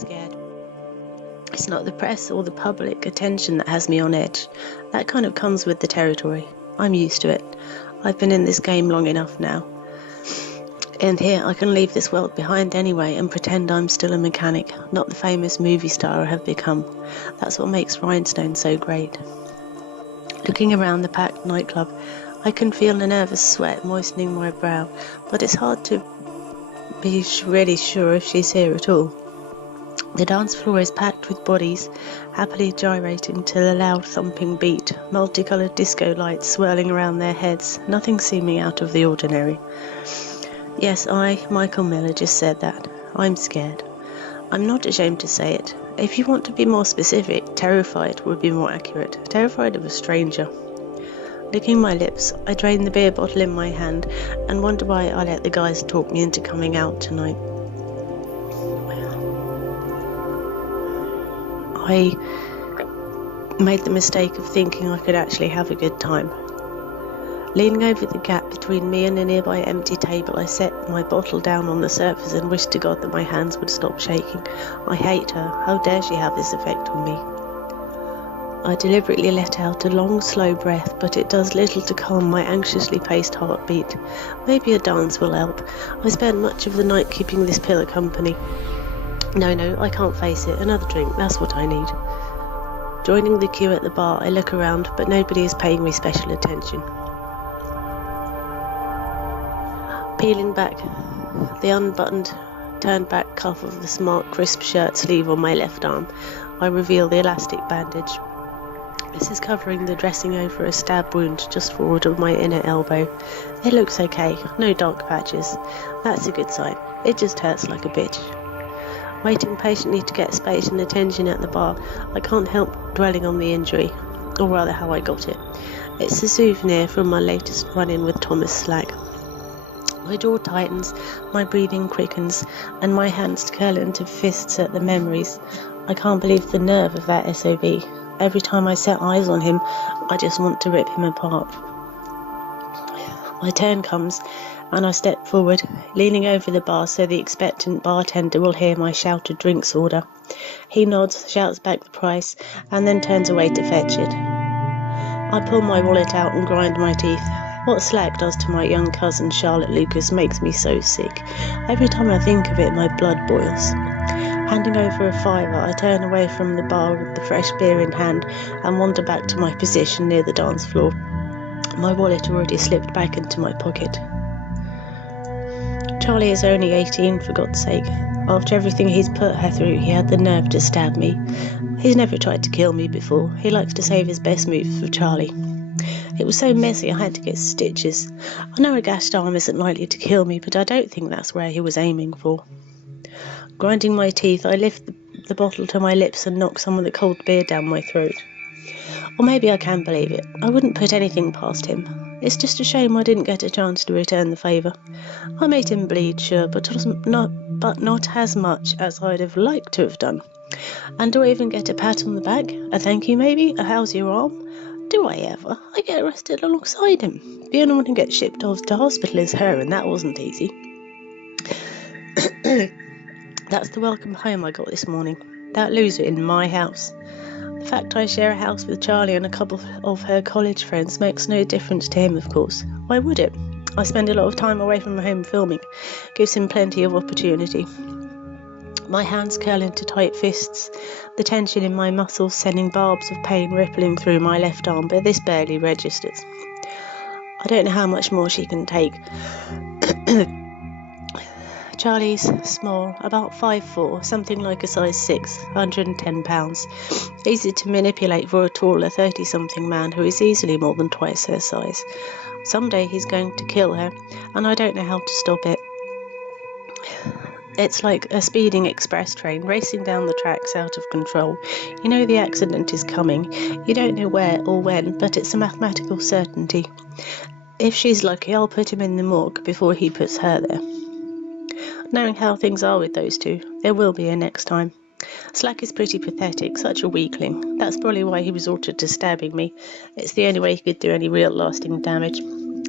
scared. It's not the press or the public attention that has me on edge. That kind of comes with the territory. I'm used to it. I've been in this game long enough now. And here I can leave this world behind anyway and pretend I'm still a mechanic, not the famous movie star I have become. That's what makes Rhinestone so great. Looking around the packed nightclub, I can feel a nervous sweat moistening my brow, but it's hard to be really sure if she's here at all. The dance floor is packed with bodies, happily gyrating to the loud thumping beat, multicoloured disco lights swirling around their heads, nothing seeming out of the ordinary. Yes, I, Michael Miller, just said that. I'm scared. I'm not ashamed to say it. If you want to be more specific, terrified would be more accurate. Terrified of a stranger. Licking my lips, I drain the beer bottle in my hand and wonder why I let the guys talk me into coming out tonight. I made the mistake of thinking I could actually have a good time. Leaning over the gap between me and a nearby empty table, I set my bottle down on the surface and wished to God that my hands would stop shaking. I hate her. How dare she have this effect on me? I deliberately let out a long, slow breath, but it does little to calm my anxiously paced heartbeat. Maybe a dance will help. I spent much of the night keeping this pillar company. No, I can't face it. Another drink, that's what I need. Joining the queue at the bar, I look around, but nobody is paying me special attention. Peeling back the unbuttoned, turned back cuff of the smart, crisp shirt sleeve on my left arm, I reveal the elastic bandage. This is covering the dressing over a stab wound just forward of my inner elbow. It looks okay, no dark patches. That's a good sign. It just hurts like a bitch. Waiting patiently to get space and attention at the bar, I can't help dwelling on the injury, or rather how I got it. It's a souvenir from my latest run-in with Thomas Slag. My jaw tightens, my breathing quickens, and my hands curl into fists at the memories. I can't believe the nerve of that SOB. Every time I set eyes on him, I just want to rip him apart. My turn comes, and I step forward, leaning over the bar so the expectant bartender will hear my shouted drinks order. He nods, shouts back the price, and then turns away to fetch it. I pull my wallet out and grind my teeth. What Slag does to my young cousin Charlotte Lucas makes me so sick. Every time I think of it, my blood boils. Handing over a $5, I turn away from the bar with the fresh beer in hand and wander back to my position near the dance floor. My wallet already slipped back into my pocket. Charlie is only 18, for God's sake. After everything he's put her through, he had the nerve to stab me. He's never tried to kill me before. He likes to save his best moves for Charlie. It was so messy I had to get stitches. I know a gashed arm isn't likely to kill me, but I don't think that's where he was aiming for. Grinding my teeth, I lift the bottle to my lips and knock some of the cold beer down my throat. Or maybe I can believe it. I wouldn't put anything past him. It's just a shame I didn't get a chance to return the favour. I made him bleed, sure, but not as much as I'd have liked to have done. And do I even get a pat on the back? A thank you maybe? A how's your arm? Do I ever? I get arrested alongside him. The only one who gets shipped off to hospital is her, and that wasn't easy. That's the welcome home I got this morning. That loser in my house. The fact I share a house with Charlie and a couple of her college friends makes no difference to him, of course. Why would it? I spend a lot of time away from home filming. Gives him plenty of opportunity. My hands curl into tight fists, the tension in my muscles sending barbs of pain rippling through my left arm, but this barely registers. I don't know how much more she can take. Charlie's small, about 5'4", something like a size 6, 110 pounds. Easy to manipulate for a taller 30-something man who is easily more than twice her size. Someday he's going to kill her, and I don't know how to stop it. It's like a speeding express train racing down the tracks out of control. You know the accident is coming. You don't know where or when, but it's a mathematical certainty. If she's lucky, I'll put him in the morgue before he puts her there. Knowing how things are with those two, there will be a next time. Slack is pretty pathetic, such a weakling. That's probably why he resorted to stabbing me. It's the only way he could do any real lasting damage.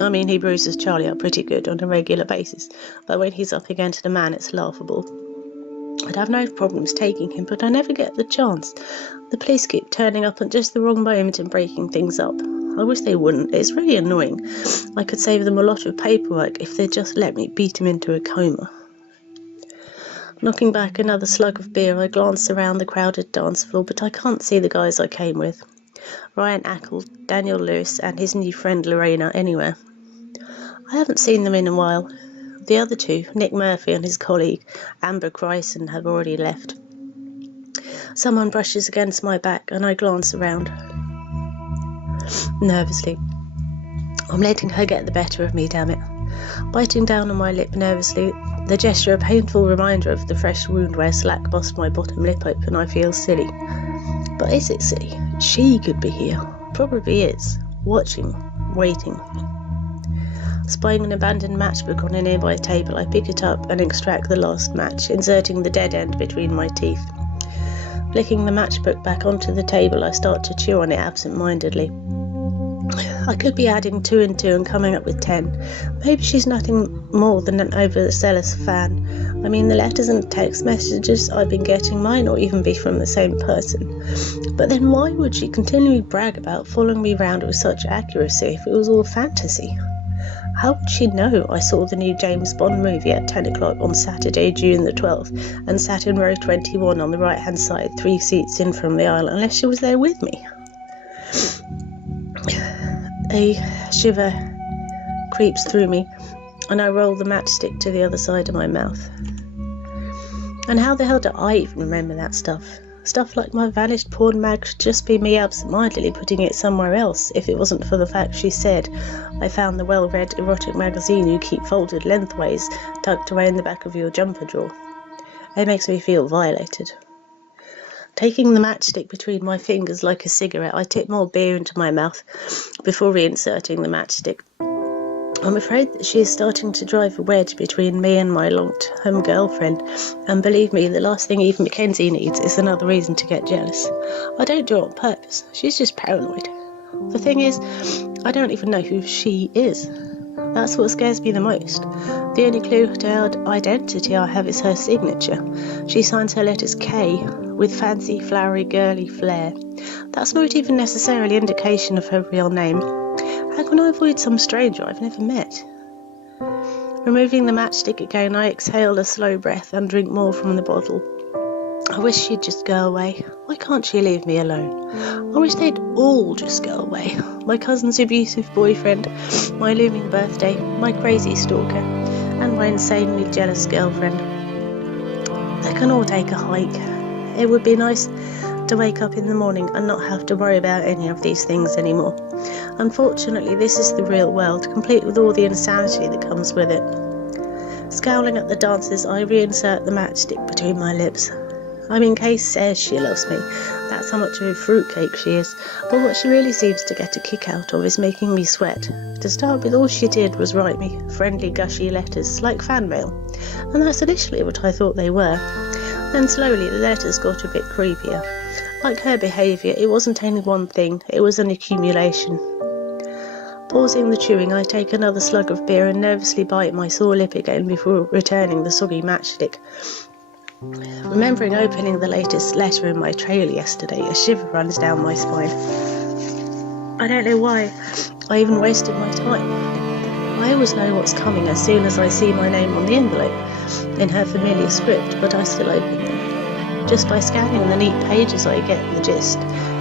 I mean, he bruises Charlie up pretty good on a regular basis, but when he's up against a man, it's laughable. I'd have no problems taking him, but I never get the chance. The police keep turning up at just the wrong moment and breaking things up. I wish they wouldn't. It's really annoying. I could save them a lot of paperwork if they'd just let me beat him into a coma. Knocking back another slug of beer, I glance around the crowded dance floor, but I can't see the guys I came with. Ryan Ackle, Daniel Lewis, and his new friend Lorena anywhere. I haven't seen them in a while. The other two, Nick Murphy and his colleague, Amber Chryson, have already left. Someone brushes against my back and I glance around. Nervously. I'm letting her get the better of me, damn it. Biting down on my lip nervously, the gesture a painful reminder of the fresh wound where Slack bust my bottom lip open, I feel silly. But is it silly? She could be here. Probably is. Watching. Waiting. Spying an abandoned matchbook on a nearby table, I pick it up and extract the last match, inserting the dead end between my teeth. Flicking the matchbook back onto the table, I start to chew on it absent-mindedly. I could be adding 2 and 2 and coming up with 10. Maybe she's nothing more than an overzealous fan. I mean, the letters and text messages I've been getting might not even be from the same person. But then why would she continually brag about following me round with such accuracy if it was all fantasy? How would she know I saw the new James Bond movie at 10 o'clock on Saturday, June the 12th, and sat in row 21 on the right-hand side, 3 seats in from the aisle, unless she was there with me? A shiver creeps through me, and I roll the matchstick to the other side of my mouth. And how the hell do I even remember that stuff? Stuff like my vanished porn mag should just be me absent-mindedly putting it somewhere else, if it wasn't for the fact she said, I found the well-read erotic magazine you keep folded lengthways, tucked away in the back of your jumper drawer. It makes me feel violated. Taking the matchstick between my fingers like a cigarette, I tip more beer into my mouth before reinserting the matchstick. I'm afraid that she is starting to drive a wedge between me and my long-term girlfriend, and believe me, the last thing Eve Mackenzie needs is another reason to get jealous. I don't do it on purpose, she's just paranoid. The thing is, I don't even know who she is. That's what scares me the most. The only clue to her identity I have is her signature. She signs her letters K, with fancy, flowery, girly flair. That's not even necessarily indication of her real name. How can I avoid some stranger I've never met? Removing the matchstick again, I exhale a slow breath and drink more from the bottle. I wish she'd just go away. Why can't she leave me alone? I wish they'd all just go away. My cousin's abusive boyfriend, my looming birthday, my crazy stalker, and my insanely jealous girlfriend. They can all take a hike. It would be nice to wake up in the morning and not have to worry about any of these things anymore. Unfortunately, this is the real world, complete with all the insanity that comes with it. Scowling at the dancers, I reinsert the matchstick between my lips. I mean, Kay says she loves me. That's how much of a fruitcake she is. But what she really seems to get a kick out of is making me sweat. To start with, all she did was write me friendly, gushy letters, like fan mail. And that's initially what I thought they were. Then slowly the letters got a bit creepier. Like her behaviour, it wasn't any one thing, it was an accumulation. Pausing the chewing, I take another slug of beer and nervously bite my sore lip again before returning the soggy matchstick. Remembering opening the latest letter in my trail yesterday, a shiver runs down my spine. I don't know why I even wasted my time. I always know what's coming as soon as I see my name on the envelope, in her familiar script, but I still open them. Just by scanning the neat pages I get the gist.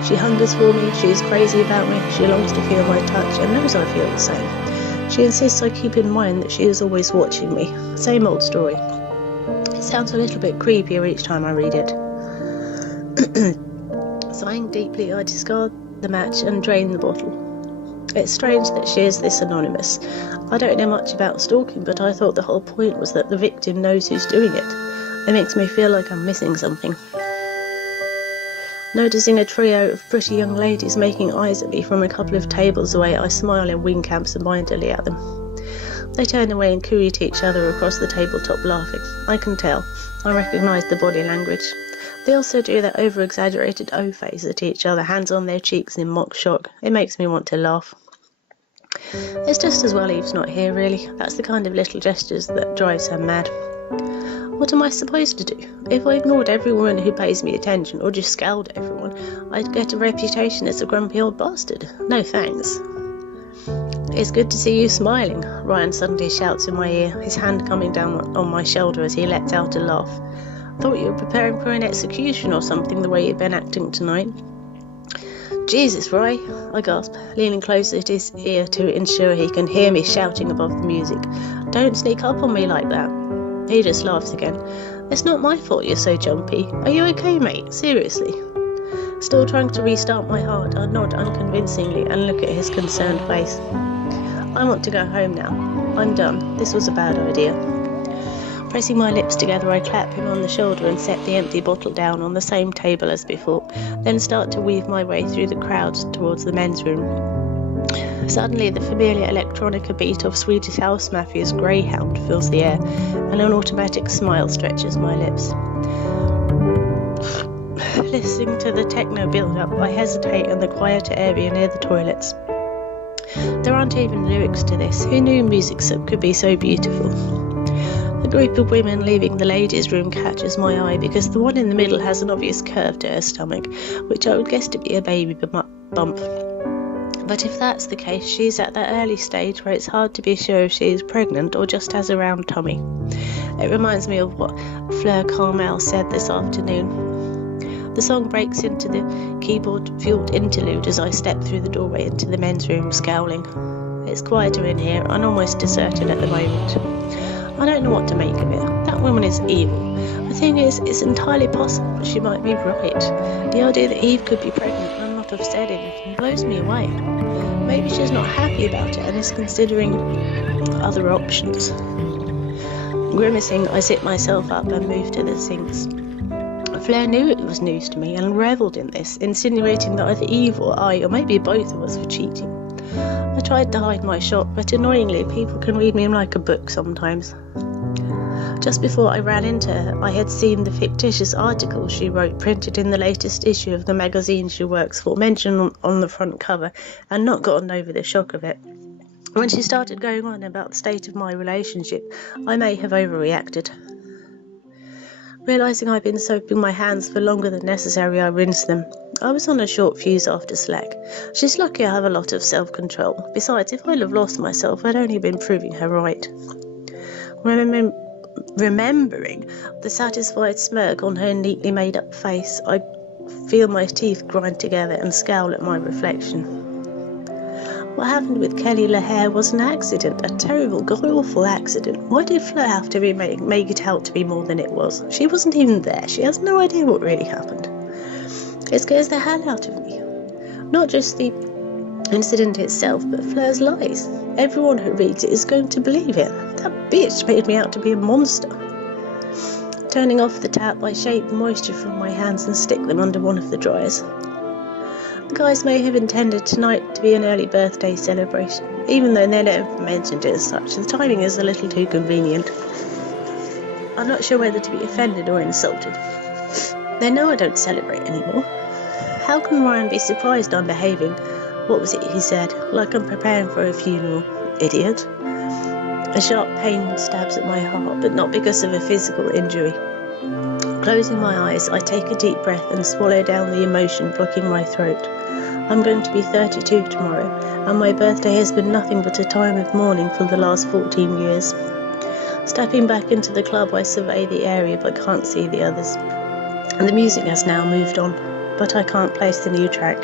She hungers for me, she is crazy about me, she longs to feel my touch and knows I feel the same. She insists I keep in mind that she is always watching me. Same old story. It sounds a little bit creepier each time I read it. Sighing deeply, I discard the match and drain the bottle. It's strange that she is this anonymous. I don't know much about stalking, but I thought the whole point was that the victim knows who's doing it. It makes me feel like I'm missing something. Noticing a trio of pretty young ladies making eyes at me from a couple of tables away, I smile and wink absent-mindedly at them. They turn away and coo at each other across the tabletop laughing. I can tell. I recognise the body language. They also do that over-exaggerated O face at each other, hands on their cheeks in mock shock. It makes me want to laugh. It's just as well Eve's not here, really. That's the kind of little gestures that drives her mad. What am I supposed to do? If I ignored every woman who pays me attention or just scowled at everyone, I'd get a reputation as a grumpy old bastard. No thanks. It's good to see you smiling, Ryan suddenly shouts in my ear, his hand coming down on my shoulder as he lets out a laugh. Thought you were preparing for an execution or something the way you've been acting tonight. Jesus, Roy, I gasp, leaning closer to his ear to ensure he can hear me shouting above the music. Don't sneak up on me like that. He just laughs again. It's not my fault you're so jumpy. Are you okay, mate? Seriously? Still trying to restart my heart, I nod unconvincingly and look at his concerned face. I want to go home now. I'm done. This was a bad idea. Pressing my lips together, I clap him on the shoulder and set the empty bottle down on the same table as before, then start to weave my way through the crowds towards the men's room. Suddenly, the familiar electronica beat of Swedish House Mafia's Greyhound fills the air, and an automatic smile stretches my lips. Listening to the techno build-up, I hesitate in the quieter area near the toilets. There aren't even lyrics to this. Who knew music could be so beautiful? The group of women leaving the ladies' room catches my eye because the one in the middle has an obvious curve to her stomach, which I would guess to be a baby bump. But if that's the case, she's at that early stage where it's hard to be sure if she is pregnant or just has a round tummy. It reminds me of what Fleur Carmel said this afternoon. The song breaks into the keyboard-fueled interlude as I step through the doorway into the men's room, scowling. It's quieter in here and almost deserted at the moment. I don't know what to make of it. That woman is evil. The thing is, it's entirely possible she might be right. The idea that Eve could be pregnant and not have said anything blows me away. Maybe she's not happy about it and is considering other options. Grimacing, I sit myself up and move to the sinks. Fleur knew it was news to me and revelled in this, insinuating that either Eve or I, or maybe both of us, were cheating. I tried to hide my shock, but annoyingly, people can read me like a book sometimes. Just before I ran into her, I had seen the fictitious article she wrote printed in the latest issue of the magazine she works for, mentioned on the front cover, and not gotten over the shock of it. When she started going on about the state of my relationship, I may have overreacted. Realising I'd been soaping my hands for longer than necessary, I rinsed them. I was on a short fuse after Slack. She's lucky I have a lot of self-control. Besides, if I'd have lost myself, I'd only been proving her right. Remembering the satisfied smirk on her neatly made-up face, I feel my teeth grind together and scowl at my reflection. What happened with Kelly LaHare was an accident, a terrible, god-awful accident. Why did Fleur have to make it out to be more than it was? She wasn't even there. She has no idea what really happened. It scares the hell out of me. Not just the incident itself, but Fleur's lies. Everyone who reads it is going to believe it. That bitch made me out to be a monster. Turning off the tap, I shake the moisture from my hands and stick them under one of the dryers. The guys may have intended tonight to be an early birthday celebration, even though they never mentioned it as such. The timing is a little too convenient. I'm not sure whether to be offended or insulted. They know I don't celebrate anymore. How can Ryan be surprised I'm behaving? What was it he said? Like I'm preparing for a funeral. Idiot. A sharp pain stabs at my heart, but not because of a physical injury. Closing my eyes, I take a deep breath and swallow down the emotion blocking my throat. I'm going to be 32 tomorrow, and my birthday has been nothing but a time of mourning for the last 14 years. Stepping back into the club, I survey the area but can't see the others. And the music has now moved on, but I can't place the new track.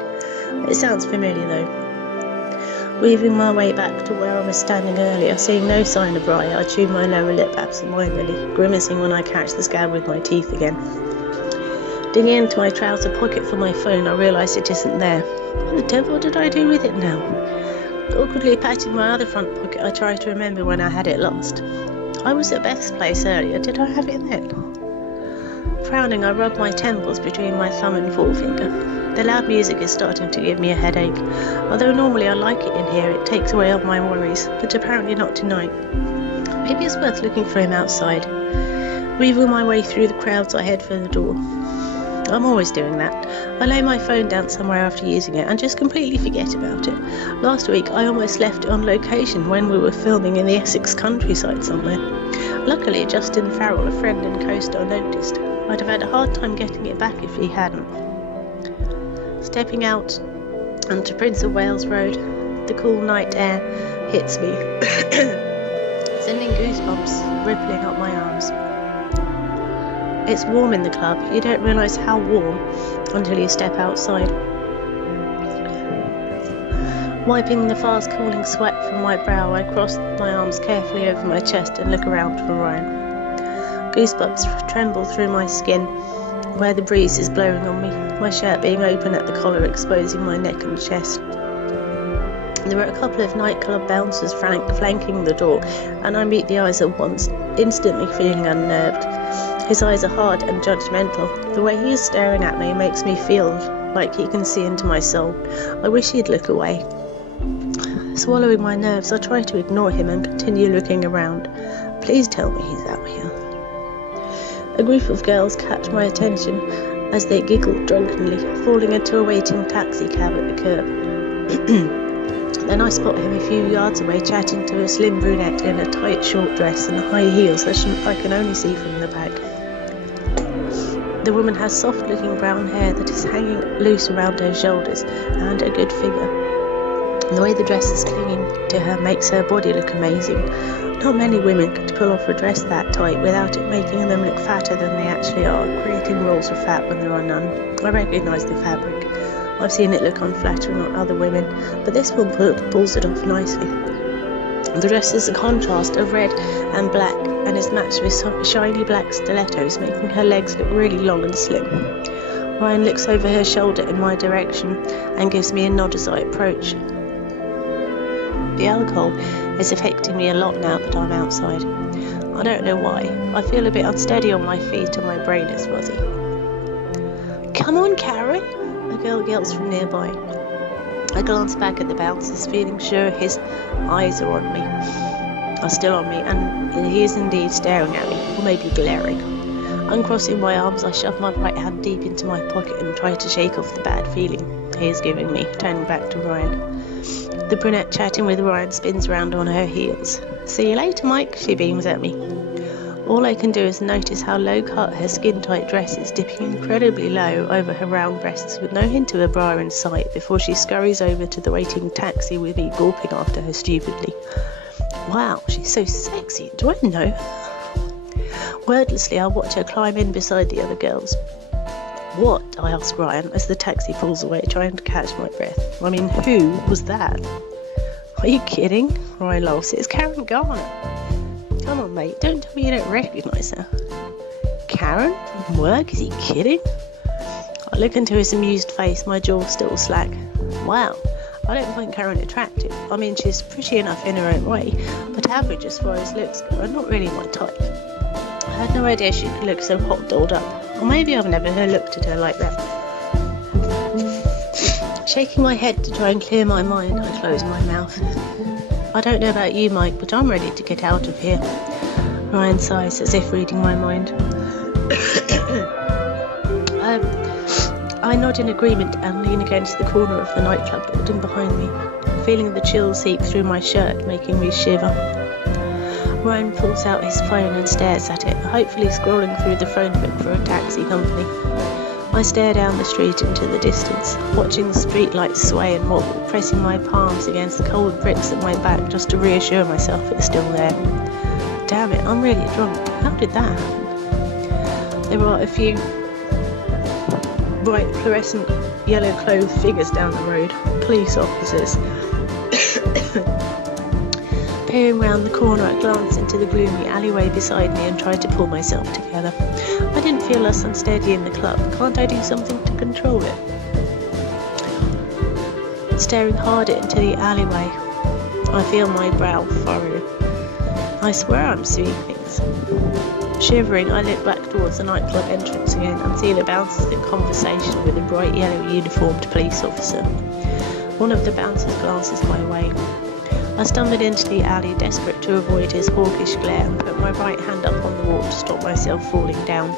It sounds familiar though. Weaving my way back to where I was standing earlier, seeing no sign of Rye, I chew my lower lip absent-mindedly, grimacing when I catch the scab with my teeth again. Digging into my trouser pocket for my phone, I realise it isn't there. What the devil did I do with it now? Awkwardly patting my other front pocket, I try to remember when I had it last. I was at Beth's place earlier. Did I have it then? Frowning, I rub my temples between my thumb and forefinger. The loud music is starting to give me a headache. Although normally I like it in here, it takes away all my worries, but apparently not tonight. Maybe it's worth looking for him outside. Weaving my way through the crowds, I head for the door. I'm always doing that. I lay my phone down somewhere after using it and just completely forget about it. Last week I almost left it on location when we were filming in the Essex countryside somewhere. Luckily Justin Farrell, a friend and co-star, noticed. I'd have had a hard time getting it back if he hadn't. Stepping out onto Prince of Wales Road, the cool night air hits me, sending goosebumps rippling up my arms. It's warm in the club. You don't realise how warm until you step outside. Wiping the fast cooling sweat from my brow, I cross my arms carefully over my chest and look around for Ryan. Goosebumps tremble through my skin where the breeze is blowing on me, my shirt being open at the collar exposing my neck and chest. There were a couple of nightclub bouncers flanking the door, and I meet the eyes at once, instantly feeling unnerved. His eyes are hard and judgmental. The way he is staring at me makes me feel like he can see into my soul. I wish he'd look away. Swallowing my nerves, I try to ignore him and continue looking around. Please tell me he's out here. A group of girls catch my attention as they giggle drunkenly, falling into a waiting taxi cab at the curb. Then I spot him a few yards away chatting to a slim brunette in a tight short dress and high heels that I can only see from the back. The woman has soft-looking brown hair that is hanging loose around her shoulders and a good figure. The way the dress is clinging to her makes her body look amazing. Not many women could pull off a dress that tight without it making them look fatter than they actually are, creating rolls of fat when there are none. I recognise the fabric. I've seen it look unflattering on other women, but this one pulls it off nicely. The dress is a contrast of red and black and is matched with shiny black stilettos, making her legs look really long and slim. Ryan looks over her shoulder in my direction and gives me a nod as I approach. The alcohol is affecting me a lot now that I'm outside. I don't know why. I feel a bit unsteady on my feet and my brain is fuzzy. "Come on, Karen," a girl yells from nearby. I glance back at the bouncers, feeling sure his eyes are still on me, and he is indeed staring at me, or maybe glaring. Uncrossing my arms, I shove my right hand deep into my pocket and try to shake off the bad feeling he is giving me, turning back to Ryan. The brunette chatting with Ryan spins round on her heels. "See you later, Mike," she beams at me. All I can do is notice how low-cut her skin-tight dress is, dipping incredibly low over her round breasts with no hint of a bra in sight before she scurries over to the waiting taxi with me gawping after her stupidly. Wow, she's so sexy. Do I know her? Wordlessly, I watch her climb in beside the other girls. "What?" I ask Ryan as the taxi pulls away, trying to catch my breath. I mean, who was that? "Are you kidding?" Ryan laughs. "It's Karen Garner." "Come on, mate, don't tell me you don't recognise her." "Karen? From work? Is he kidding?" I look into his amused face, my jaw still slack. Wow, I don't find Karen attractive. I mean, she's pretty enough in her own way, but average as far as looks go, and not really my type. I had no idea she could look so hot dolled up. Or maybe I've never looked at her like that. Shaking my head to try and clear my mind, I close my mouth. "I don't know about you, Mike, but I'm ready to get out of here." Ryan sighs as if reading my mind. I nod in agreement and lean against the corner of the nightclub building behind me, feeling the chill seep through my shirt, making me shiver. Ryan pulls out his phone and stares at it, hopefully scrolling through the phone book for a taxi company. I stare down the street into the distance, watching the streetlights sway and wobble, pressing my palms against the cold bricks at my back just to reassure myself it's still there. Damn it, I'm really drunk. How did that happen? There are a few bright fluorescent yellow-clothed figures down the road, police officers. Peering round the corner, I glance into the gloomy alleyway beside me and try to pull myself together. I didn't feel less unsteady in the club. Can't I do something to control it? Staring harder into the alleyway, I feel my brow furrow. I swear I'm seeing things. Shivering, I look back towards the nightclub entrance again and see the bouncers in conversation with a bright yellow uniformed police officer. One of the bouncers glances my way. I stumbled into the alley, desperate to avoid his hawkish glare, and put my right hand up on the wall to stop myself falling down.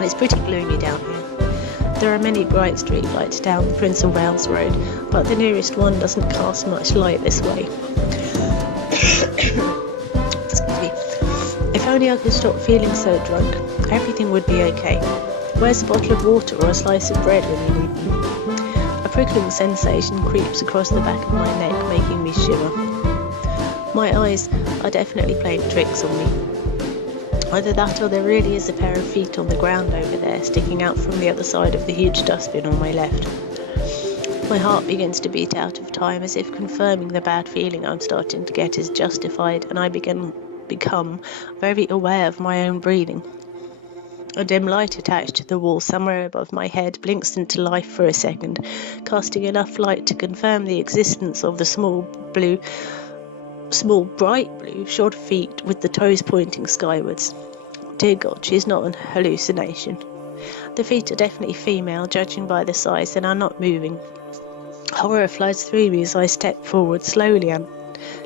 It's pretty gloomy down here. There are many bright street lights down the Prince of Wales Road, but the nearest one doesn't cast much light this way. Excuse me. If only I could stop feeling so drunk, everything would be okay. Where's a bottle of water or a slice of bread when you need them? A prickling sensation creeps across the back of my neck, making me shiver. My eyes are definitely playing tricks on me. Either that or there really is a pair of feet on the ground over there, sticking out from the other side of the huge dustbin on my left. My heart begins to beat out of time, as if confirming the bad feeling I'm starting to get is justified, and I become very aware of my own breathing. A dim light attached to the wall somewhere above my head blinks into life for a second, casting enough light to confirm the existence of the small bright blue shod feet with the toes pointing skywards. Dear God, she's not an hallucination. The feet are definitely female, judging by the size, and are not moving. Horror flies through me as I step forward slowly and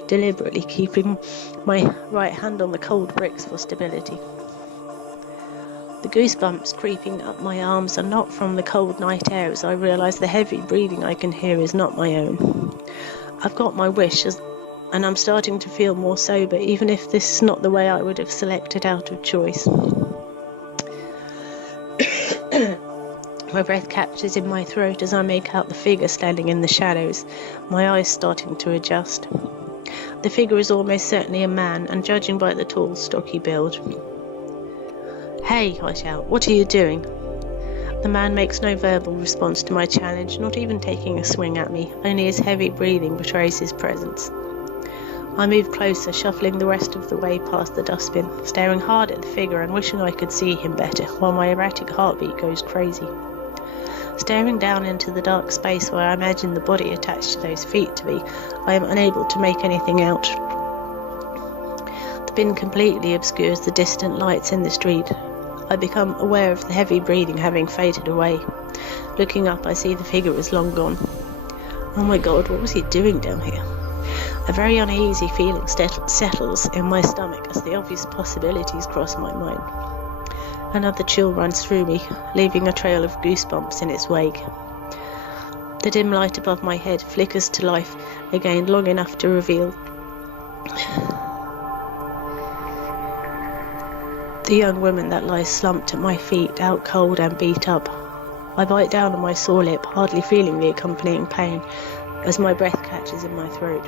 deliberately, keeping my right hand on the cold bricks for stability. The goosebumps creeping up my arms are not from the cold night air, as I realise the heavy breathing I can hear is not my own. I've got my wish, and I'm starting to feel more sober, even if this is not the way I would have selected out of choice. My breath catches in my throat as I make out the figure standing in the shadows, my eyes starting to adjust. The figure is almost certainly a man, and judging by the tall, stocky build. "Hey," I shout, "what are you doing?" The man makes no verbal response to my challenge, not even taking a swing at me, only his heavy breathing betrays his presence. I move closer, shuffling the rest of the way past the dustbin, staring hard at the figure and wishing I could see him better, while my erratic heartbeat goes crazy. Staring down into the dark space where I imagine the body attached to those feet to be, I am unable to make anything out. The bin completely obscures the distant lights in the street. I become aware of the heavy breathing having faded away. Looking up, I see the figure is long gone. Oh my God, what was he doing down here? A very uneasy feeling settles in my stomach as the obvious possibilities cross my mind. Another chill runs through me, leaving a trail of goosebumps in its wake. The dim light above my head flickers to life again long enough to reveal the young woman that lies slumped at my feet, out cold and beat up. I bite down on my sore lip, hardly feeling the accompanying pain as my breath catches in my throat.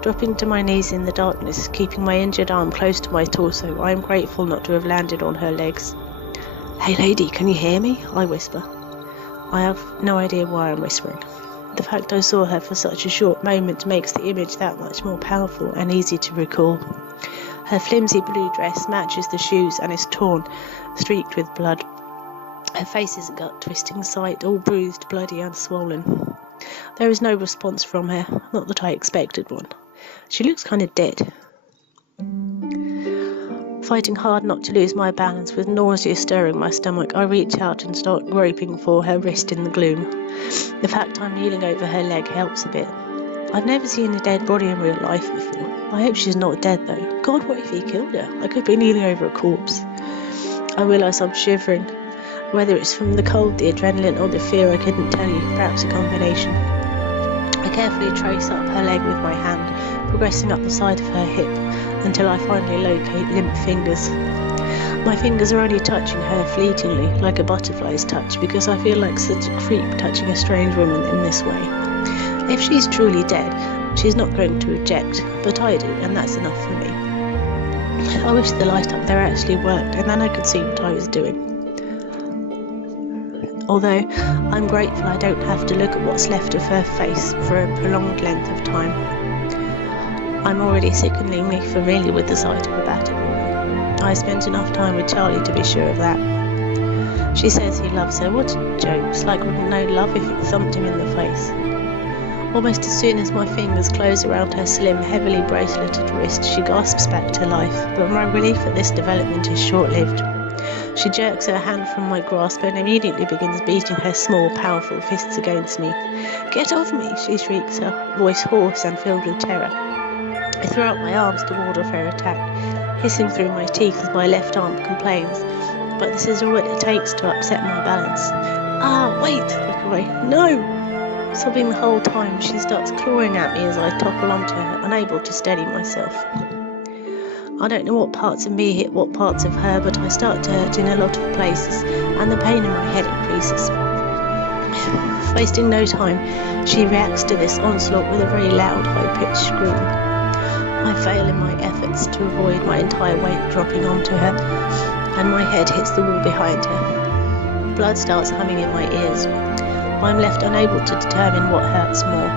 Dropping to my knees in the darkness, keeping my injured arm close to my torso, I am grateful not to have landed on her legs. "Hey lady, can you hear me?" I whisper. I have no idea why I'm whispering. The fact I saw her for such a short moment makes the image that much more powerful and easy to recall. Her flimsy blue dress matches the shoes and is torn, streaked with blood. Her face is a gut-twisting sight, all bruised, bloody and swollen. There is no response from her, not that I expected one. She looks kind of dead. Fighting hard not to lose my balance, with nausea stirring my stomach, I reach out and start groping for her wrist in the gloom. The fact I'm kneeling over her leg helps a bit. I've never seen a dead body in real life before. I hope she's not dead though. God, what if he killed her? I could be kneeling over a corpse. I realise I'm shivering. Whether it's from the cold, the adrenaline, or the fear, I couldn't tell you, perhaps a combination. I carefully trace up her leg with my hand, progressing up the side of her hip, until I finally locate limp fingers. My fingers are only touching her fleetingly, like a butterfly's touch, because I feel like such a creep touching a strange woman in this way. If she's truly dead, she's not going to object, but I do, and that's enough for me. I wish the light up there actually worked, and then I could see what I was doing. Although I'm grateful I don't have to look at what's left of her face for a prolonged length of time. I'm already sickeningly familiar with the sight of a battered woman. I spent enough time with Charlie to be sure of that. She says he loves her. What jokes, like wouldn't know love if it thumped him in the face. Almost as soon as my fingers close around her slim, heavily braceleted wrist, she gasps back to life, but my relief at this development is short-lived. She jerks her hand from my grasp and immediately begins beating her small, powerful fists against me. "Get off me!" she shrieks, her voice hoarse and filled with terror. I throw up my arms to ward off her attack, hissing through my teeth as my left arm complains, but this is all it takes to upset my balance. Ah, wait, I cry. No! Sobbing the whole time, she starts clawing at me as I topple onto her, unable to steady myself. I don't know what parts of me hit what parts of her, but I start to hurt in a lot of places, and the pain in my head increases. Wasting no time, she reacts to this onslaught with a very loud, high-pitched scream. I fail in my efforts to avoid my entire weight dropping onto her, and my head hits the wall behind her. Blood starts humming in my ears. I'm left unable to determine what hurts more.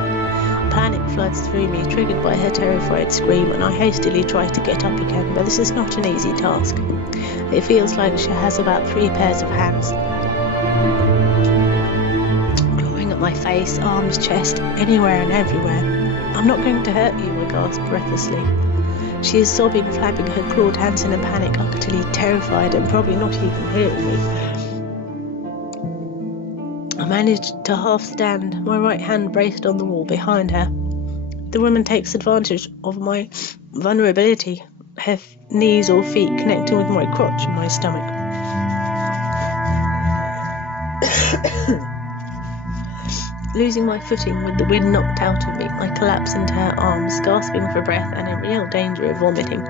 Panic floods through me, triggered by her terrified scream, and I hastily try to get up again, but this is not an easy task. It feels like she has about 3 pairs of hands. Clawing at my face, arms, chest, anywhere and everywhere. I'm not going to hurt you, I gasp breathlessly. She is sobbing, flapping her clawed hands in a panic, utterly terrified and probably not even hearing me. I managed to half stand, my right hand braced on the wall behind her. The woman takes advantage of my vulnerability, her knees or feet connecting with my crotch and my stomach. Losing my footing with the wind knocked out of me, I collapse into her arms, gasping for breath and in real danger of vomiting.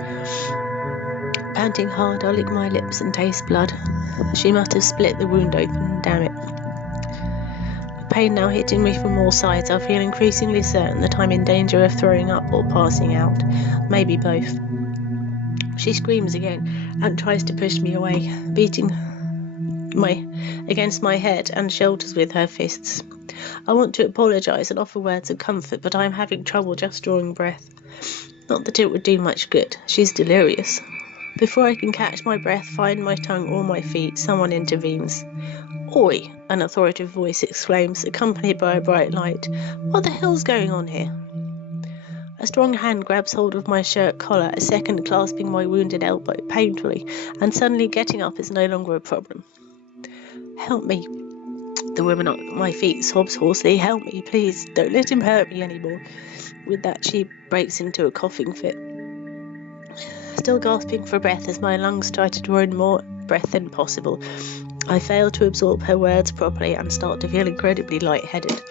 Panting hard, I lick my lips and taste blood. She must have split the wound open, damn it. Pain now hitting me from all sides, I feel increasingly certain that I'm in danger of throwing up or passing out. Maybe both. She screams again and tries to push me away, beating against my head and shoulders with her fists. I want to apologise and offer words of comfort, but I am having trouble just drawing breath. Not that it would do much good. She's delirious. Before I can catch my breath, find my tongue or my feet, someone intervenes. "Oi!" an authoritative voice exclaims, accompanied by a bright light. "What the hell's going on here?" A strong hand grabs hold of my shirt collar, a second clasping my wounded elbow painfully, and suddenly getting up is no longer a problem. "Help me." The woman at my feet sobs hoarsely. "Help me, please. Don't let him hurt me anymore." With that, she breaks into a coughing fit. Still gasping for breath as my lungs try to draw in more breath than possible, I fail to absorb her words properly and start to feel incredibly lightheaded.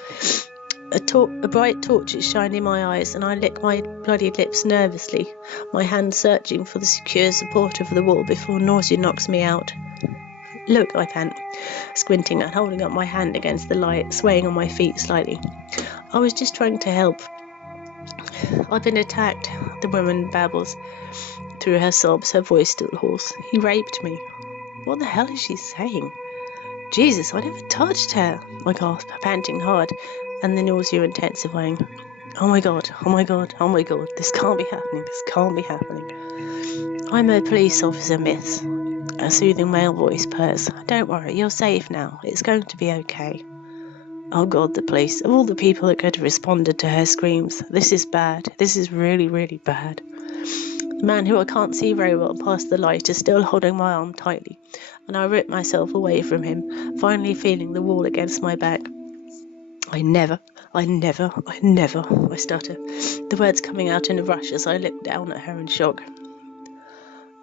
A bright torch is shining in my eyes, and I lick my bloody lips nervously, my hand searching for the secure support of the wall before nausea knocks me out. "Look," I pant, squinting and holding up my hand against the light, swaying on my feet slightly. "I was just trying to help." "I've been attacked," the woman babbles through her sobs, her voice still hoarse. "He raped me." What the hell is she saying? Jesus, I never touched her, I gasp, panting hard, and the nausea intensifying. Oh my god, oh my god, oh my god, this can't be happening, this can't be happening. "I'm a police officer, miss," a soothing male voice purrs. "Don't worry, you're safe now, it's going to be okay." Oh god, the police, of all the people that could have responded to her screams, this is bad, this is really, really bad. The man, who I can't see very well past the light, is still holding my arm tightly, and I rip myself away from him, finally feeling the wall against my back. I never, I stutter, the words coming out in a rush as I look down at her in shock.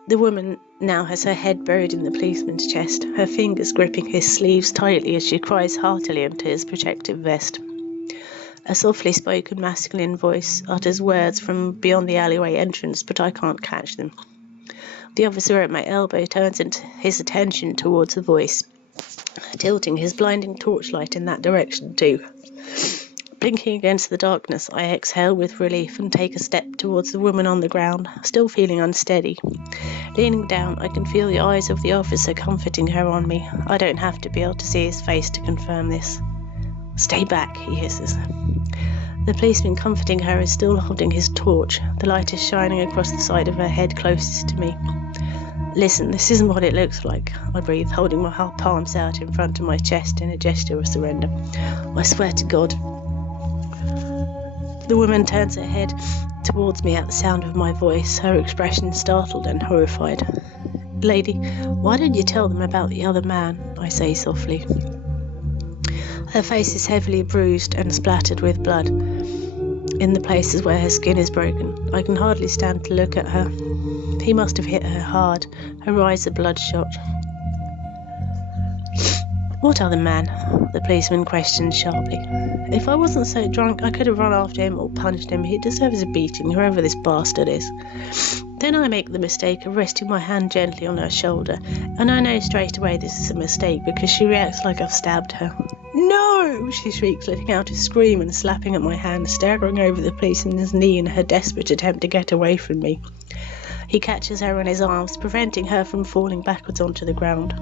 The woman now has her head buried in the policeman's chest, her fingers gripping his sleeves tightly as she cries heartily into his protective vest. A softly spoken masculine voice utters words from beyond the alleyway entrance, but I can't catch them. The officer at my elbow turns his attention towards the voice, tilting his blinding torchlight in that direction too. Blinking against the darkness, I exhale with relief and take a step towards the woman on the ground, still feeling unsteady. Leaning down, I can feel the eyes of the officer comforting her on me. I don't have to be able to see his face to confirm this. "Stay back," he hisses. The policeman comforting her is still holding his torch. The light is shining across the side of her head closest to me. "Listen, this isn't what it looks like," I breathe, holding my palms out in front of my chest in a gesture of surrender. "I swear to God." The woman turns her head towards me at the sound of my voice, her expression startled and horrified. "Lady, why don't you tell them about the other man?" I say softly. Her face is heavily bruised and splattered with blood in the places where her skin is broken. I can hardly stand to look at her. He must have hit her hard. Her eyes are bloodshot. What other man? The policeman questioned sharply. If I wasn't so drunk, I could have run after him or punched him. He deserves a beating, whoever this bastard is. Then I make the mistake of resting my hand gently on her shoulder, and I know straight away this is a mistake because she reacts like I've stabbed her. No! She shrieks, letting out a scream and slapping at my hand, staggering over the policeman's knee in her desperate attempt to get away from me. He catches her in his arms, preventing her from falling backwards onto the ground.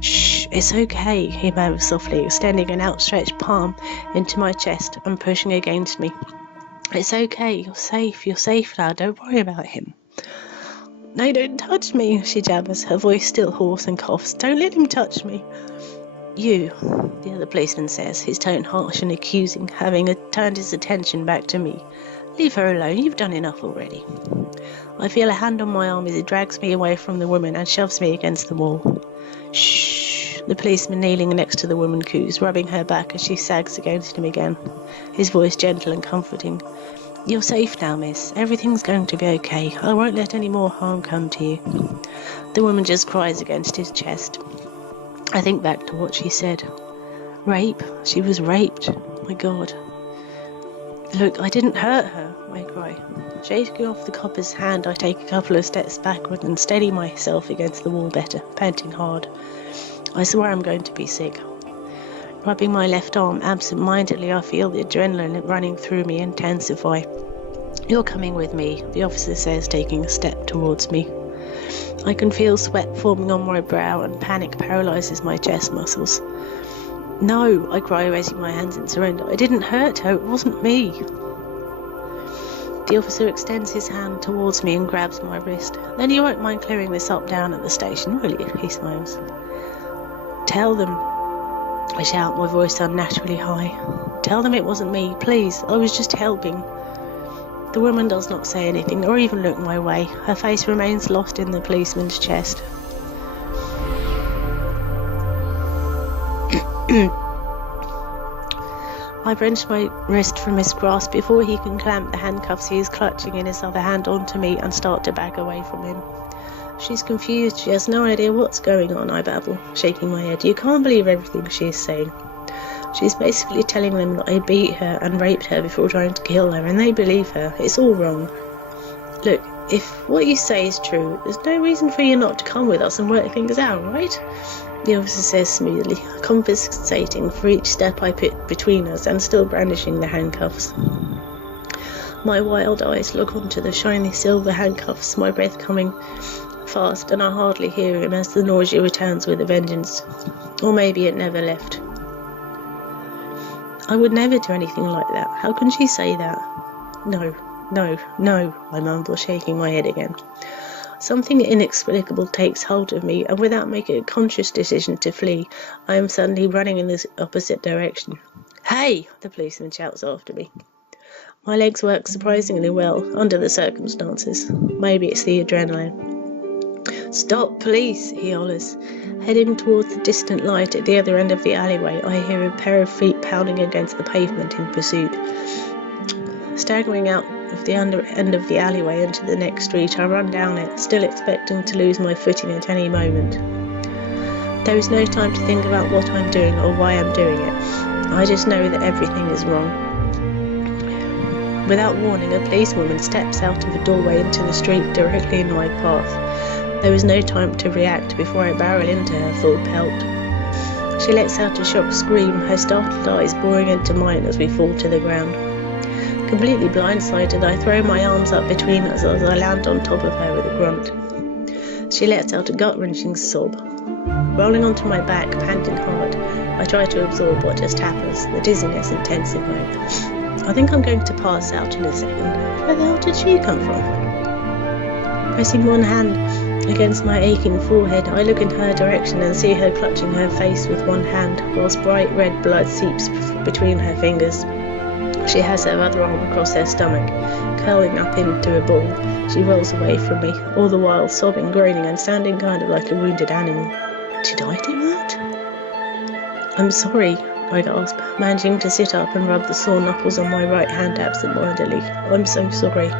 Shh, it's okay, he murmurs softly, extending an outstretched palm into my chest and pushing against me. It's okay, you're safe now, don't worry about him. No, don't touch me, she jabbers, her voice still hoarse and coughs. Don't let him touch me. You, the other policeman says, his tone harsh and accusing, having turned his attention back to me. Leave her alone, you've done enough already. I feel a hand on my arm as it drags me away from the woman and shoves me against the wall. Shh, the policeman kneeling next to the woman coos, rubbing her back as she sags against him again, his voice gentle and comforting. You're safe now, miss. Everything's going to be okay. I won't let any more harm come to you. The woman just cries against his chest. I think back to what she said. Rape? She was raped. My God. Look, I didn't hurt her, I cry. Shaking off the copper's hand, I take a couple of steps backward and steady myself against the wall better, panting hard. I swear I'm going to be sick. Rubbing my left arm absent-mindedly, I feel the adrenaline running through me intensify. You're coming with me, the officer says, taking a step towards me. I can feel sweat forming on my brow and panic paralyzes my chest muscles. No, I cry, raising my hands in surrender. I didn't hurt her, it wasn't me. The officer extends his hand towards me and grabs my wrist. Then you won't mind clearing this up down at the station, will you? He smiles. Tell them, I shout, my voice unnaturally high. Tell them it wasn't me, please, I was just helping. The woman does not say anything or even look my way. Her face remains lost in the policeman's chest. I wrench my wrist from his grasp before he can clamp the handcuffs he is clutching in his other hand onto me and start to back away from him. She's confused. She has no idea what's going on, I babble, shaking my head. You can't believe everything she is saying. She's basically telling them that I beat her and raped her before trying to kill her, and they believe her. It's all wrong. Look, if what you say is true, there's no reason for you not to come with us and work things out, right? The officer says smoothly, compensating for each step I put between us and still brandishing the handcuffs. My wild eyes look onto the shiny silver handcuffs, my breath coming fast, and I hardly hear him as the nausea returns with a vengeance. Or maybe it never left. I would never do anything like that. How can she say that? No, I mumble, shaking my head again. Something inexplicable takes hold of me, and without making a conscious decision to flee, I am suddenly running in the opposite direction. Hey! The policeman shouts after me. My legs work surprisingly well, under the circumstances. Maybe it's the adrenaline. Stop, police, he hollers. Heading towards the distant light at the other end of the alleyway, I hear a pair of feet pounding against the pavement in pursuit. Staggering out of the under end of the alleyway into the next street, I run down it, still expecting to lose my footing at any moment. There is no time to think about what I'm doing or why I'm doing it. I just know that everything is wrong. Without warning, a policewoman steps out of a doorway into the street directly in my path. There is no time to react before I barrel into her full pelt. She lets out a shocked scream, her startled eyes boring into mine as we fall to the ground. Completely blindsided, I throw my arms up between us as I land on top of her with a grunt. She lets out a gut-wrenching sob. Rolling onto my back, panting hard, I try to absorb what just happens, the dizziness intensifying. I think I'm going to pass out in a second. Where the hell did she come from? Pressing one hand against my aching forehead, I look in her direction and see her clutching her face with one hand, whilst bright red blood seeps between her fingers. She has her other arm across her stomach, curling up into a ball. She rolls away from me, all the while sobbing, groaning, and sounding kind of like a wounded animal. Did I do that? I'm sorry, I gasp, managing to sit up and rub the sore knuckles on my right hand absent-mindedly. I'm so sorry.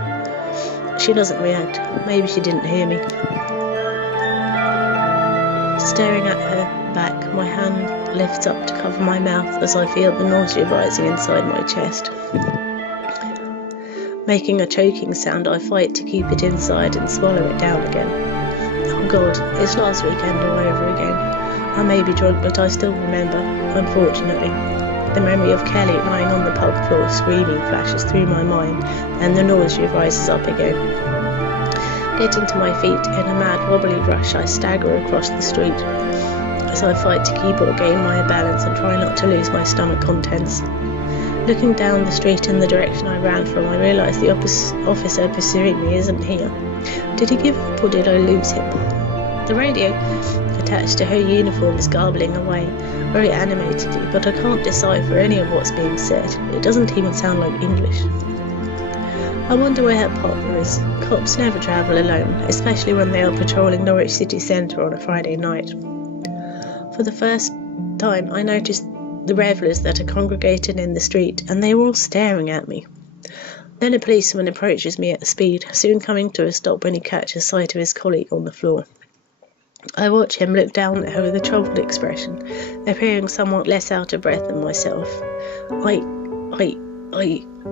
She doesn't react. Maybe she didn't hear me. Staring at her, back. My hand lifts up to cover my mouth as I feel the nausea rising inside my chest. Making a choking sound, I fight to keep it inside and swallow it down again. Oh God, it's last weekend all over again. I may be drunk, but I still remember, unfortunately. The memory of Kelly lying on the pub floor screaming flashes through my mind, and the nausea rises up again. Getting to my feet in a mad wobbly rush, I stagger across the street as I fight to keep or gain my balance and try not to lose my stomach contents. Looking down the street in the direction I ran from, I realise the officer pursuing me isn't here. Did he give up or did I lose him? The radio attached to her uniform is garbling away, very animatedly, but I can't decipher any of what's being said. It doesn't even sound like English. I wonder where her partner is. Cops never travel alone, especially when they are patrolling Norwich city centre on a Friday night. For the first time, I noticed the revellers that are congregated in the street, and they were all staring at me. Then a policeman approaches me at speed, soon coming to a stop when he catches sight of his colleague on the floor. I watch him look down at her with a troubled expression, appearing somewhat less out of breath than myself. I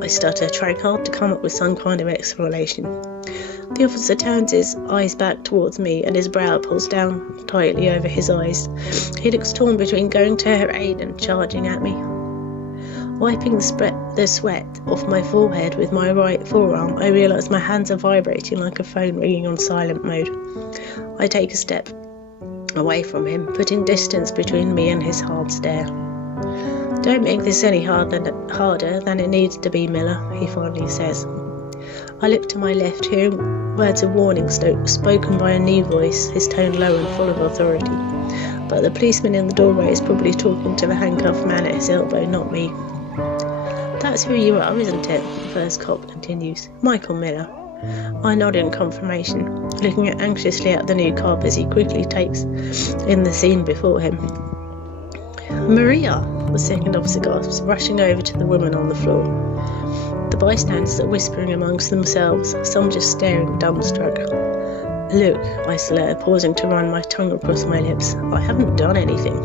stutter, trying hard to come up with some kind of explanation. The officer turns his eyes back towards me, and his brow pulls down tightly over his eyes. He looks torn between going to her aid and charging at me. Wiping the sweat off my forehead with my right forearm, I realise my hands are vibrating like a phone ringing on silent mode. I take a step away from him, putting distance between me and his hard stare. "Don't make this any harder than it needs to be, Miller," he finally says. I look to my left, hearing words of warning spoken by a new voice, his tone low and full of authority. But the policeman in the doorway is probably talking to the handcuffed man at his elbow, not me. "That's who you are, isn't it?" the first cop continues. "Michael Miller." I nod in confirmation, looking anxiously at the new cop as he quickly takes in the scene before him. "Maria!" the second officer gasps, rushing over to the woman on the floor. The bystanders are whispering amongst themselves, some just staring dumbstruck. "Look," I slur, pausing to run my tongue across my lips. "I haven't done anything."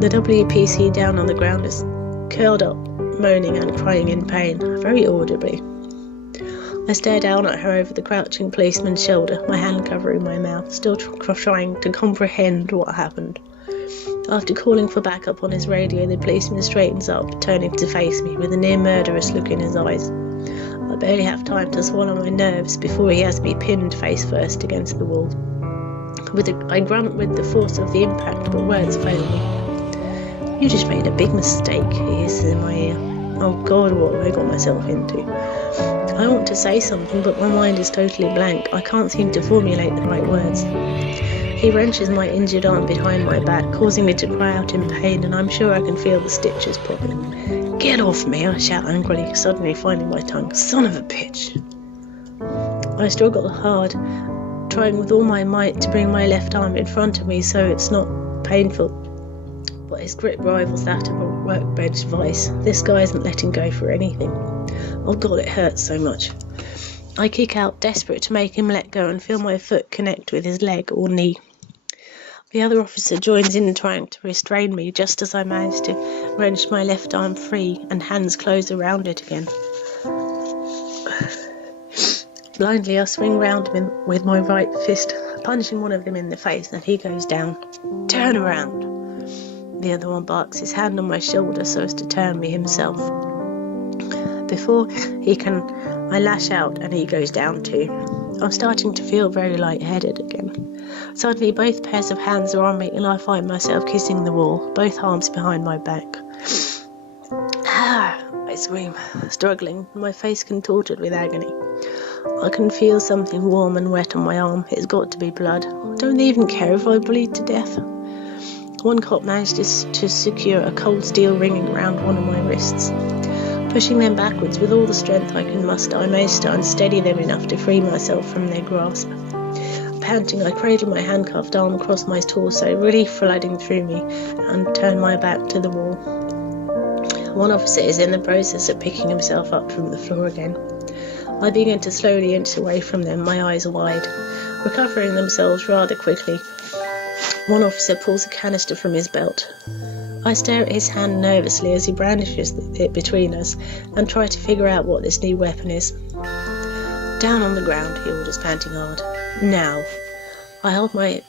The WPC down on the ground is curled up, moaning and crying in pain, very audibly. I stare down at her over the crouching policeman's shoulder, my hand covering my mouth, still trying to comprehend what happened. After calling for backup on his radio, the policeman straightens up, turning to face me with a near-murderous look in his eyes. I barely have time to swallow my nerves before he has me pinned face first against the wall. I grunt with the force of the impact, but words fail me. "You just made a big mistake," he hisses in my ear. Oh God, what have I got myself into? I want to say something, but my mind is totally blank. I can't seem to formulate the right words. He wrenches my injured arm behind my back, causing me to cry out in pain, and I'm sure I can feel the stitches popping. "Get off me," I shout angrily, suddenly finding my tongue. "Son of a bitch." I struggle hard, trying with all my might to bring my left arm in front of me so it's not painful. But his grip rivals that of a workbench vice. This guy isn't letting go for anything. Oh God, it hurts so much. I kick out, desperate to make him let go, and feel my foot connect with his leg or knee. The other officer joins in, trying to restrain me, just as I manage to wrench my left arm free and hands close around it again. Blindly, I swing round him with my right fist, punching one of them in the face, and he goes down. "Turn around!" The other one barks, his hand on my shoulder so as to turn me himself. Before he can, I lash out and he goes down too. I'm starting to feel very lightheaded again. Suddenly both pairs of hands are on me and I find myself kissing the wall, both arms behind my back. "Ah!" I scream, struggling, my face contorted with agony. I can feel something warm and wet on my arm. It's got to be blood. Don't they even care if I bleed to death? One cop manages to secure a cold steel ring around one of my wrists. Pushing them backwards with all the strength I can muster, I manage to unsteady them enough to free myself from their grasp. Panting, I cradle my handcuffed arm across my torso, relief flooding through me, and turn my back to the wall. One officer is in the process of picking himself up from the floor again. I begin to slowly inch away from them, my eyes wide, recovering themselves rather quickly. One officer pulls a canister from his belt. I stare at his hand nervously as he brandishes it between us and try to figure out what this new weapon is. Down on the ground, he orders, panting hard. Now. I hold my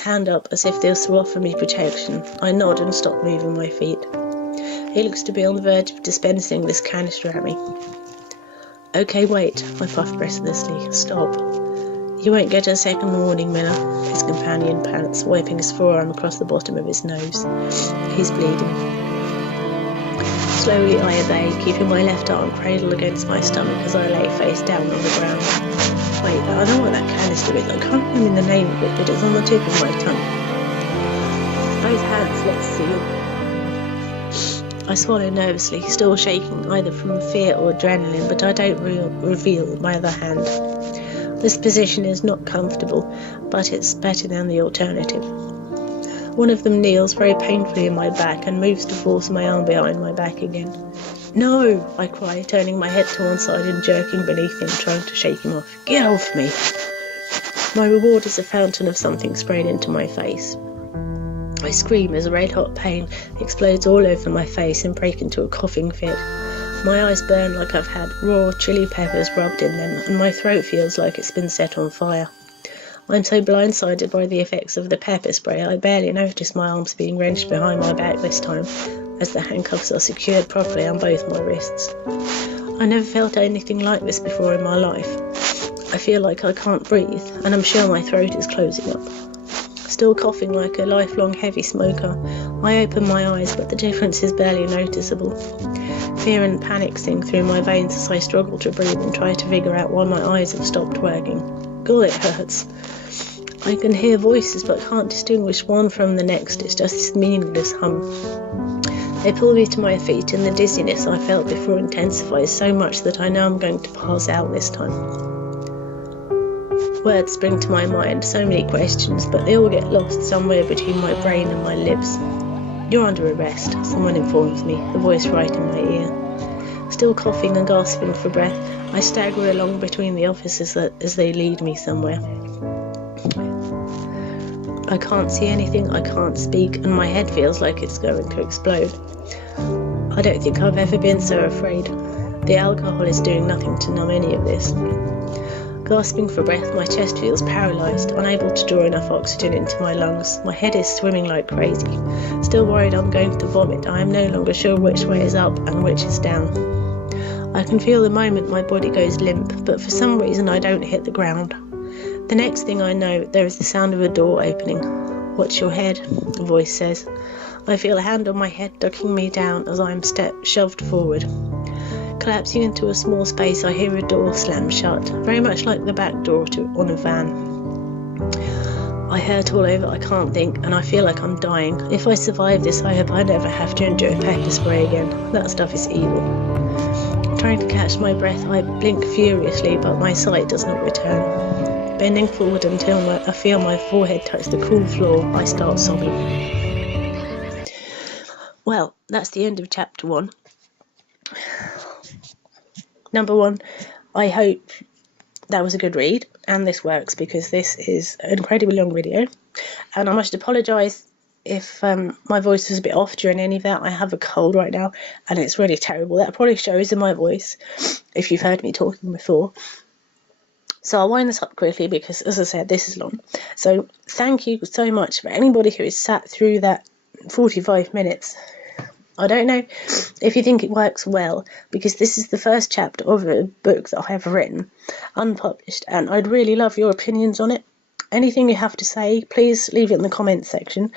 hand up as if this will offer me protection. I nod and stop moving my feet. He looks to be on the verge of dispensing this canister at me. Okay, wait, I puff breathlessly. Stop. You won't get a second warning, Miller, his companion pants, wiping his forearm across the bottom of his nose. He's bleeding. Slowly I obey, keeping my left arm cradled against my stomach as I lay face down on the ground. Wait, I know what that canister is. I can't remember the name of it, but it's on the tip of my tongue. Both hands, let's see. I swallow nervously, still shaking either from fear or adrenaline, but I don't reveal my other hand. This position is not comfortable, but it's better than the alternative. One of them kneels very painfully in my back and moves to force my arm behind my back again. No, I cry, turning my head to one side and jerking beneath him, trying to shake him off. Get off me! My reward is a fountain of something sprayed into my face. I scream as red-hot pain explodes all over my face and break into a coughing fit. My eyes burn like I've had raw chili peppers rubbed in them, and my throat feels like it's been set on fire. I'm so blindsided by the effects of the pepper spray, I barely notice my arms being wrenched behind my back this time, as the handcuffs are secured properly on both my wrists. I never felt anything like this before in my life. I feel like I can't breathe, and I'm sure my throat is closing up. Still coughing like a lifelong heavy smoker, I open my eyes, but the difference is barely noticeable. Fear and panic sink through my veins as I struggle to breathe and try to figure out why my eyes have stopped working. God, it hurts. I can hear voices but can't distinguish one from the next. It's just this meaningless hum. They pull me to my feet and the dizziness I felt before intensifies so much that I know I'm going to pass out this time. Words spring to my mind, so many questions, but they all get lost somewhere between my brain and my lips. You're under arrest, someone informs me, the voice right in my ear. Still coughing and gasping for breath, I stagger along between the officers as they lead me somewhere. I can't see anything, I can't speak, and my head feels like it's going to explode. I don't think I've ever been so afraid. The alcohol is doing nothing to numb any of this. Gasping for breath, my chest feels paralysed, unable to draw enough oxygen into my lungs. My head is swimming like crazy. Still worried I'm going to vomit, I am no longer sure which way is up and which is down. I can feel the moment my body goes limp, but for some reason I don't hit the ground. The next thing I know, there is the sound of a door opening. Watch your head, the voice says. I feel a hand on my head ducking me down as I am shoved forward. Collapsing into a small space, I hear a door slam shut, very much like the back door on a van. I hurt all over, I can't think, and I feel like I'm dying. If I survive this, I hope I never have to endure pepper spray again. That stuff is evil. Trying to catch my breath, I blink furiously, but my sight does not return. Bending forward until I feel my forehead touch the cool floor, I start sobbing. Well, that's the end of chapter 1. Number 1, I hope that was a good read, and this works because this is an incredibly long video, and I must apologise if my voice was a bit off during any of that. I have a cold right now, and it's really terrible. That probably shows in my voice if you've heard me talking before. So I'll wind this up quickly because, as I said, this is long. So thank you so much for anybody who has sat through that 45 minutes. I don't know if you think it works well, because this is the first chapter of a book that I have written, unpublished, and I'd really love your opinions on it. Anything you have to say, please leave it in the comments section,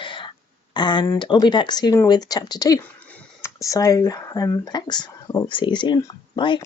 and I'll be back soon with chapter 2. So, thanks. I'll see you soon. Bye.